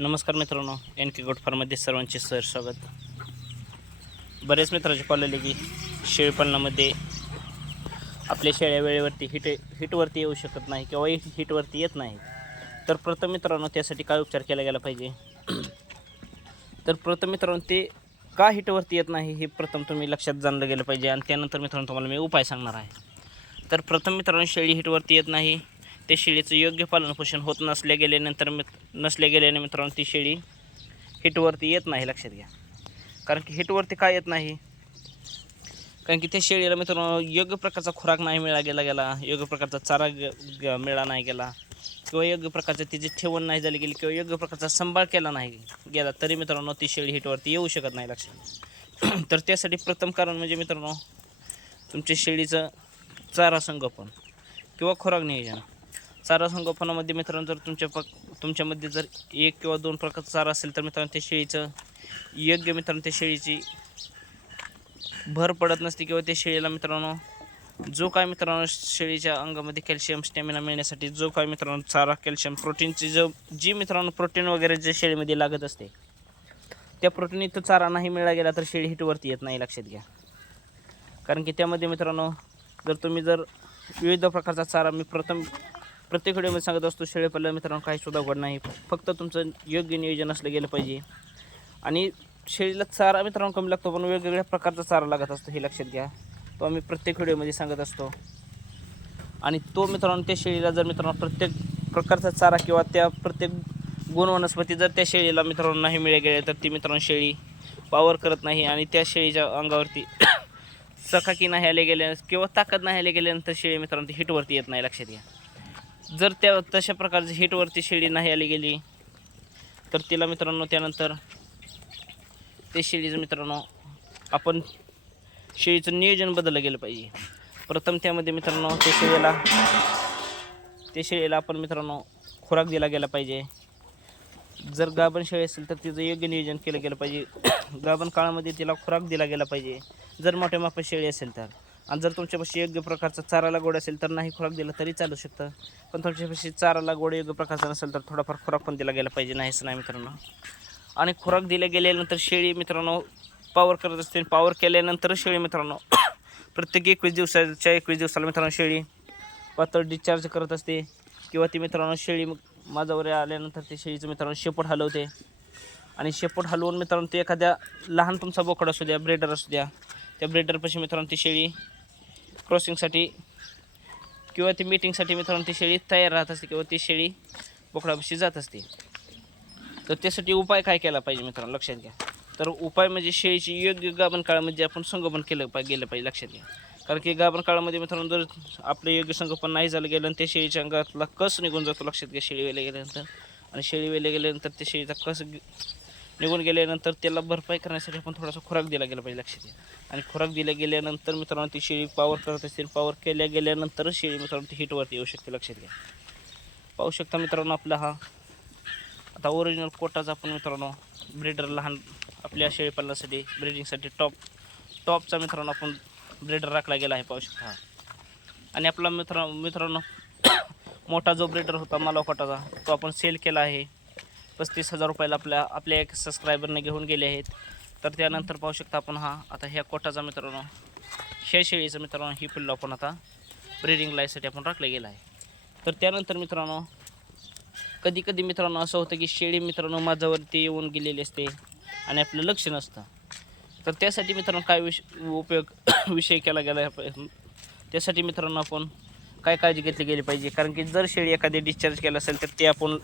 नमस्कार मित्रांनो, एन के गोट फार्ममध्ये सर्वांचे स्वागत. बरेच मित्रांचे कॉल आले की शेळीपालनामध्ये आपल्या शेळ्या वेळेवरती हिटवरती येऊ शकत नाही किंवा हिटवरती येत नाही. तर प्रथम मित्रांनो त्यासाठी काय उपचार केला गेला पाहिजे. तर प्रथम मित्रांनो ते का हिटवरती येत नाही हे प्रथम तुम्ही लक्षात जाणलं गेलं पाहिजे आणि त्यानंतर मित्रांनो तुम्हाला मी उपाय सांगणार आहे. तर प्रथम मित्रांनो शेळी हिटवरती येत नाही, ते शेळीचं योग्य पालनपोषण होत नसल्या गेल्याने मित्रांनो ती शेळी हिटवरती येत नाही. लक्षात घ्या. कारण की हिटवरती काय येत नाही, कारण की त्या शेळीला मित्रांनो योग्य प्रकारचा खुराक नाही गेला, योग्य प्रकारचा चारा मिळाला नाही गेला किंवा योग्य प्रकारचं तिची ठेवण नाही झाली गेली किंवा योग्य प्रकारचा सांभाळ केला नाही गेला तरी मित्रांनो ती शेळी हिटवरती येऊ शकत नाही. लक्षात. तर त्यासाठी प्रथम कारण म्हणजे मित्रांनो तुमच्या शेळीचं चारा संगोपन किंवा खुराक नियोजन. चारा संगोपनामध्ये मित्रांनो जर तुमच्यामध्ये जर एक किंवा दोन प्रकारचा चारा असेल तर मित्रांनो त्या शेळीचं योग्य मित्रांनो त्या शेळीची भर पडत नसते किंवा त्या शेळीला मित्रांनो जो काय मित्रांनो शेळीच्या अंगामध्ये कॅल्शियम स्टॅमिना मिळण्यासाठी जो काय मित्रांनो चारा कॅल्शियम प्रोटीनची जी मित्रांनो प्रोटीन वगैरे जे शेळीमध्ये लागत असते त्या प्रोटीनयुक्त चारा नाही मिळाला गेला तर शेळी हिटवरती येत नाही. लक्षात घ्या. कारण की त्यामध्ये मित्रांनो जर विविध प्रकारचा चारा मी प्रत्येक व्हिडिओमध्ये सांगत असतो, शेळीपालन मित्रांनो काही सुद्धा अवघड नाही, फक्त तुमचं योग्य नियोजन असलं गेलं पाहिजे. आणि शेळीला चारा मित्रांनो कमी लागतो पण वेगवेगळ्या प्रकारचा चारा लागत असतो हे लक्षात घ्या. तो आम्ही प्रत्येक व्हिडिओमध्ये सांगत असतो. आणि तो मित्रांनो त्या शेळीला जर मित्रांनो प्रत्येक प्रकारचा चारा किंवा त्या प्रत्येक गुण वनस्पती जर त्या शेळीला मित्रांनो नाही मिळाले गेले तर ती मित्रांनो शेळी पावर करत नाही आणि त्या शेळीच्या अंगावरती चकाकी नाही आले गेल्या किंवा ताकद नाही आले गेल्यानंतर शेळी मित्रांनो ती हिटवरती येत नाही. लक्षात घ्या. जर त्या तशा प्रकारची हिटवरती शेळी नाही आली गेली तर तिला मित्रांनो त्यानंतर ते शेळीचं मित्रांनो आपण शेळीचं नियोजन बदललं गेलं पाहिजे. प्रथम त्यामध्ये मित्रांनो त्या शेळीला आपण मित्रांनो खुराक दिला गेला पाहिजे. जर गाभण शेळी असेल तर तिचं योग्य नियोजन केलं गेलं पाहिजे. गाभण काळामध्ये तिला खुराक दिला गेला पाहिजे जर मोठ्या मापात शेळी असेल तर. आणि जर तुमच्यापाशी योग्य प्रकारचा चाराला गोड असेल तर नाही खुराक दिला तरी चालू शकतं, पण तुमच्यापाशी चाराला गोड योग्य प्रकारचा नसेल तर थोडाफार खुराक पण दिला गेला पाहिजे, नाहीच नाही मित्रांनो. आणि खुराक दिल्या गेल्यानंतर शेळी मित्रांनो पावर करत असते. पावर केल्यानंतर शेळी मित्रांनो प्रत्येक 21 दिवसाला मित्रांनो शेळी पातळ डिस्चार्ज करत असते किंवा ती मित्रांनो शेळी माझ्यावर आल्यानंतर ते शेळीचं मित्रांनो शेपूट हलवते आणि शेपूट हलवून मित्रांनो ते एखाद्या लहान तुमचा बोकड असू द्या, ब्रेडर असू द्या, त्या ब्रेडरपाशी मित्रांनो ती शेळी क्रॉसिंगसाठी किंवा ती मीटिंगसाठी मित्रांनो ती शेळी तयार राहत असते किंवा ती शेळी बोकडापाशी जात असते. तर त्यासाठी उपाय काय केला पाहिजे मित्रांनो लक्षात घ्या. तर उपाय म्हणजे शेळीची योग्य गाभण काळामध्ये आपण संगोपन गेलं पाहिजे. लक्षात घ्या. कारण की गाभण काळामध्ये मित्रांनो जर आपलं योग्य संगोपन नाही झालं गेलं आणि त्या शेळीच्या अंगातला कस निघून जातो. लक्षात घ्या. शेळी वेले गेल्यानंतर आणि शेळी वेले गेल्यानंतर त्या शेळीचा कस निघून गेल्यानंतर त्याला भरपाई करण्यासाठी आपण थोडासा खुराक दिला गेला पाहिजे. लक्षात घ्या. आणि खुराक दिल्या गेल्यानंतर मित्रांनो ती शेळी पावर करत असेल, पावर केल्या गेल्यानंतरच शेळी मित्रांनो ती हिटवरती येऊ शकते. लक्षात घ्या. पाहू शकता मित्रांनो आपला हा आता ओरिजिनल कोटाचा आपण मित्रांनो ब्रीडर लहान आपल्या शेळीपालनासाठी ब्रीडिंगसाठी टॉपचा मित्रांनो आपण ब्रीडर राखला गेला आहे. पाहू शकता. आणि आपला मित्रांनो मोठा जो ब्रीडर होता मालव कोटाचा तो आपण सेल केला आहे. 35,000 रुपयाला आपल्या एक सबस्क्रायबरने घेऊन गेले आहेत. तर त्यानंतर पाहू शकता आपण आता ह्या कोटाचा मित्रांनो ह्या शेळीचं मित्रांनो ही पिल्लू आपण आता ब्रीडिंग लाईसाठी आपण राखलं गेलं आहे. तर त्यानंतर मित्रांनो कधी मित्रांनो असं होतं की शेळी मित्रांनो माझ्यावरती येऊन गेलेली असते आणि आपलं लक्ष नसतं. तर त्यासाठी मित्रांनो काय विषय केला गेला आहे, त्यासाठी मित्रांनो आपण काय काळजी घेतली गेली पाहिजे. कारण की जर शेळी एखादी डिस्चार्ज केलं असेल तर ते आपण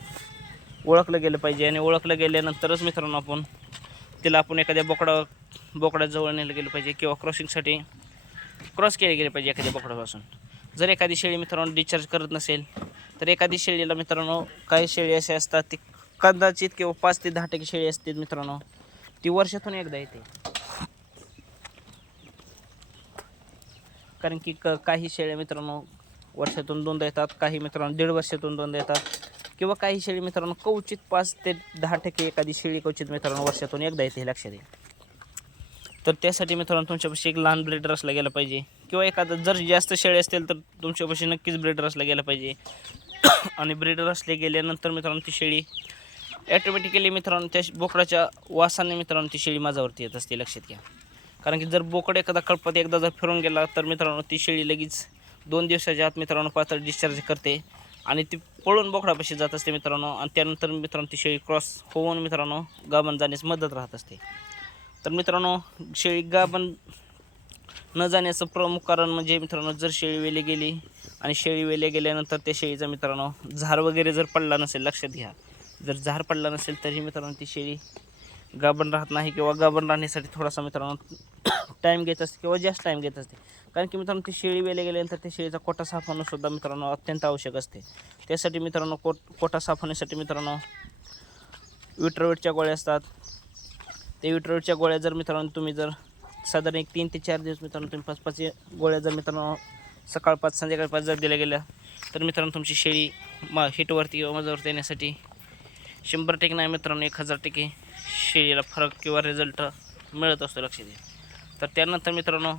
ओळखलं गेलं पाहिजे आणि ओळखलं गेल्यानंतरच मित्रांनो आपण तिला आपण एखाद्या बोकडाजवळ नेलं गेलं पाहिजे किंवा क्रॉसिंगसाठी क्रॉस केले गेले पाहिजे एखाद्या बोकडापासून. जर एखादी शेळी मित्रांनो डिस्चार्ज करत नसेल तर एखादी शेळीला मित्रांनो काही शेळी असे असतात ती कदाचित किंवा 5 ते 10% शेळी असते मित्रांनो ती वर्षातून एकदा येते. कारण की काही शेळ्या मित्रांनो वर्षातून 2दा येतात, काही मित्रांनो 1.5 वर्षातून 2दा येतात किंवा काही शेळी मित्रांनो क्वचित 5 ते 10% एखादी शेळी क्वचित मित्रांनो वर्षातून एकदा येते. हे लक्षात घ्या. तर त्यासाठी मित्रांनो तुमच्यापाशी एक लहान ब्रीडर असला गेला पाहिजे किंवा एखादा जर जास्त शेळी असतील तर तुमच्यापाशी नक्कीच ब्रीडर असला गेला पाहिजे. आणि ब्रीडर असले गेल्यानंतर मित्रांनो ती शेळी ॲटोमॅटिकली मित्रांनो त्या बोकडाच्या वासाने मित्रांनो ती शेळी माझ्यावरती येत असते, लक्षात घ्या. कारण की जर बोकड एखादा कळपात एकदा जर फिरून गेला तर मित्रांनो ती शेळी लगेच 2 दिवसाच्या आत मित्रांनो पातळ डिस्चार्ज करते आणि ती पळून बोकडापाशी जात असते मित्रांनो. आणि त्यानंतर मित्रांनो ती शेळी क्रॉस होऊन मित्रांनो गाभण जाण्यास मदत राहत असते. तर मित्रांनो शेळी गाभण न जाण्याचं प्रमुख कारण म्हणजे मित्रांनो जर शेळी वेली गेली आणि शेळी वेल्या गेल्यानंतर त्या शेळीचा मित्रांनो झार वगैरे जर पडला नसेल, लक्षात घ्या, जर झार पडला नसेल तरी मित्रांनो ती शेळी गाभण राहत नाही किंवा गाभण राहण्यासाठी थोडासा मित्रांनो टाईम घेत असते किंवा जास्त टाईम घेत असते. कारण की मित्रांनो ती शेळी वेल्या गेल्यानंतर त्या शेळीचा कोटा साफ होणंसुद्धा मित्रांनो अत्यंत आवश्यक असते. त्यासाठी मित्रांनो कोटा साफ होण्यासाठी मित्रांनो विट्रोवेटच्या गोळ्या असतात. त्या विट्रोवेटच्या गोळ्या जर मित्रांनो तुम्ही जर साधारण 3 ते 4 दिवस मित्रांनो तुम्ही 5-5 गोळ्या जर मित्रांनो सकाळ 5 संध्याकाळी 5 जर दिल्या गेल्या तर मित्रांनो तुमची शेळी हिटवरती किंवा माझ्यावरती येण्यासाठी 100% नाही मित्रांनो 1000% शेळीला फरक किंवा रिझल्ट मिळत असतो, लक्षात द्या. तर त्यानंतर मित्रांनो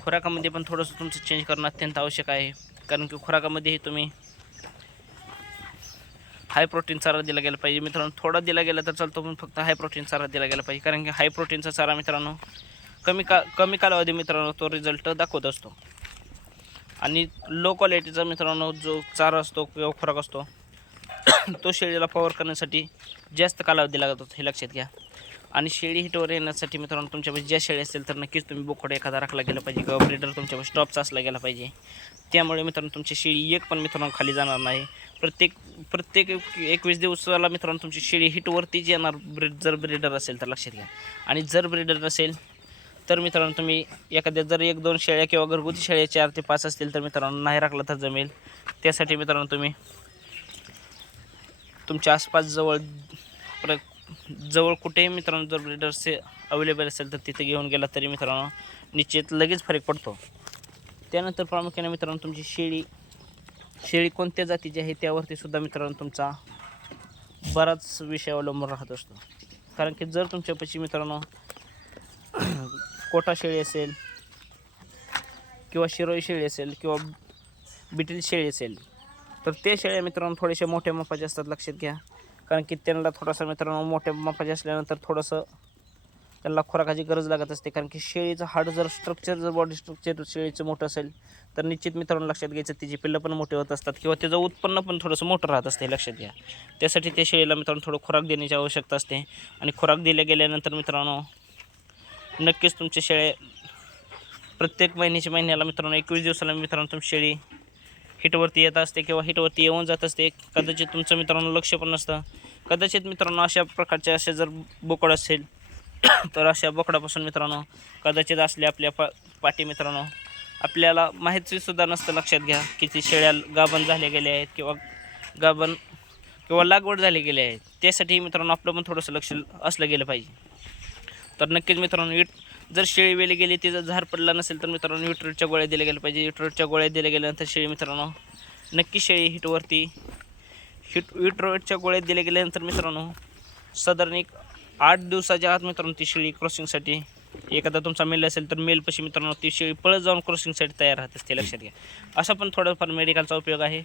खुराकामध्ये पण थोडंसं तुमचं चेंज करणं अत्यंत आवश्यक आहे. कारण की खुराकामध्येही तुम्ही हाय प्रोटीन चारा दिला गेला पाहिजे मित्रांनो. थोडा दिला गेला तर चालतो पण फक्त हाय प्रोटीन चारा दिला गेला पाहिजे. कारण की हाय प्रोटीनचा चारा मित्रांनो कमी कालावधी मित्रांनो तो रिझल्ट दाखवत असतो. आणि लो क्वालिटीचा मित्रांनो जो चारा असतो किंवा खुराक असतो तो शेळीला पॉवर करण्यासाठी जास्त कालावधी लागत होतो, हे लक्षात घ्या. आणि शेळी हिटवर येण्यासाठी मित्रांनो तुमच्यापाशी ज्या शेळी असेल तर नक्कीच तुम्ही बोकड एखादा राखला गेला पाहिजे किंवा ब्रीडर तुमच्यापाशी स्टॉपचा असला गेला पाहिजे. त्यामुळे मित्रांनो तुमची शेळी एक पण मित्रांनो खाली जाणार नाही. प्रत्येक 21 दिवसाला मित्रांनो तुमची शेळी हिटवरतीच येणार जर ब्रीडर असेल तर, लक्षात घ्या. आणि जर ब्रीडर नसेल तर मित्रांनो तुम्ही एखाद्या जर 1-2 शेळ्या किंवा घरगुती शेळ्या 4 ते 5 असतील तर मित्रांनो नाही राखला तर जमेल. त्यासाठी मित्रांनो तुम्ही तुमच्या आसपास जवळ कुठेही मित्रांनो जर ब्रीडर्स अवेलेबल असेल तर तिथे घेऊन गेला तरी मित्रांनो निश्चित लगेच फरक पडतो. त्यानंतर प्रामुख्याने मित्रांनो तुमची शेळी कोणत्या जातीची आहे त्यावरती सुद्धा मित्रांनो तुमचा बराच विषय अवलंबून राहत असतो. कारण की जर तुमच्यापाशी मित्रांनो कोटा शेळी असेल किंवा शिरोई शेळी असेल किंवा बिटील शेळी असेल तर ते शेळ्या मित्रांनो थोडेसे मोठ्या मापाचे असतात, लक्षात घ्या. कारण की त्यांना थोडासा मित्रांनो मोठ्या मापाचे असल्यानंतर थोडंसं त्यांना खुराकाची गरज लागत असते. कारण की शेळीचं हाड जर बॉडी स्ट्रक्चर शेळीचं मोठं असेल तर निश्चित मित्रांनो लक्षात घ्यायचं तिची पिल्लं पण मोठे होत असतात किंवा त्याचं उत्पन्न पण थोडंसं मोठं राहत असते, लक्षात घ्या. त्यासाठी त्या शेळीला मित्रांनो थोडं खुराक देण्याची आवश्यकता असते. आणि खुराक दिल्या गेल्यानंतर मित्रांनो नक्कीच तुमच्या शेळ्या प्रत्येक महिन्याला मित्रांनो 21 दिवसाला मित्रांनो तुमची शेळी हिटवरती येत असते किंवा हिटवरती येऊन जात असते. कदाचित तुमचं मित्रांनो लक्ष पण नसतं. कदाचित मित्रांनो अशा प्रकारचे असे जर बोकड असेल तर अशा बोकडापासून मित्रांनो कदाचित असले आपल्या पाठी मित्रांनो आपल्याला माहितीसुद्धा नसतं, लक्षात घ्या, की ती शेळ्या गाभण झाल्या गेल्या आहेत किंवा लागवड झाली गेली आहे. त्यासाठी मित्रांनो आपलं पण थोडंसं लक्ष असलं गेलं पाहिजे. तर नक्कीच मित्रांनो जर शेळी वेली गेली तिचा झार पडला नसेल तर मित्रांनो विट्रोवेटच्या गोळ्या दिल्या गेल्या पाहिजे. विट्रोवेटच्या गोळ्या दिल्या गेल्यानंतर शेळी मित्रांनो नक्की शेळी विट्रोवेटच्या गोळ्या दिल्या गेल्यानंतर मित्रांनो साधारण 8 दिवसाच्या आत मित्रांनो ती शेळी क्रॉसिंगसाठी एखादा तुमचा मेल असेल तर मेलपाशी मित्रांनो ती शेळी पळत जाऊन क्रॉसिंगसाठी तयार राहत असते, लक्षात घ्या. असा पण थोडाफार मेडिकलचा उपयोग आहे.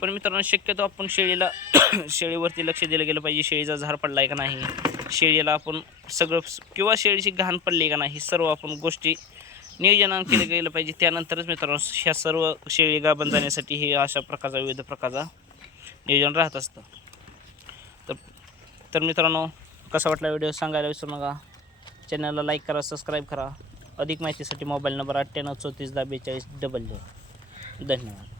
पण मित्रांनो शक्यतो आपण शेळीवरती लक्ष दिलं गेलं पाहिजे. शेळीचा झार पडला आहे का नाही, शेळीला आपण सगळं किंवा शेळीची घाण पडली का नाही, सर्व आपण गोष्टी नियोजन केलं गेलं पाहिजे. त्यानंतरच मित्रांनो ह्या सर्व शेळी गाभण जाण्यासाठी हे अशा प्रकारचा विविध प्रकारचा नियोजन राहत असतं. तर मित्रांनो कसा वाटला व्हिडिओ सांगायला विसरू नका. चॅनलला लाईक करा, सबस्क्राईब करा. अधिक माहितीसाठी मोबाईल नंबर 98 34 10 42 00. धन्यवाद.